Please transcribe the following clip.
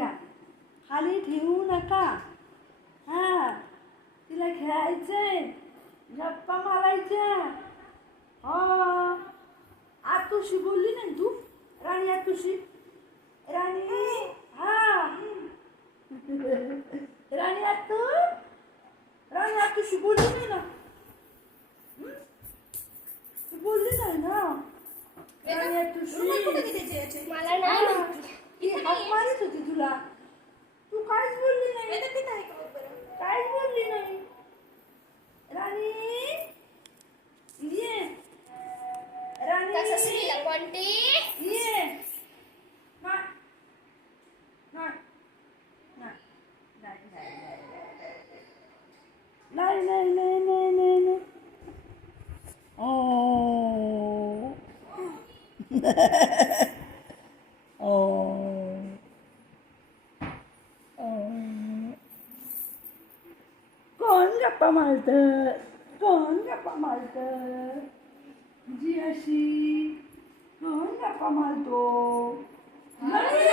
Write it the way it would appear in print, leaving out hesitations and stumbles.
घ्या, खाली ठेवू नका. हा, तिला खेळायचंय, गप्पा मारायच्या. हा, आतुशी बोलली नाही तू? राणी आतुशी, राणी. हा, राणी आतू, राणी आतुशी बोलली नाही ना? तू बोलली नाही ना राणी आतुशी? मला नाही माहिती. ती हाक मारत होती तुला, तू काहीच बोलली नाही. काहीच बोलली नाही. राणी ये, राणी ये. नाही, नाही, नाही, नाही, नाही, नाही, नाही, नाही. Oh. Oh. कोण गप्पा मारतं? कोण गप्पा मारतं? जी अशी कोण गप्पा मारतो? नाही.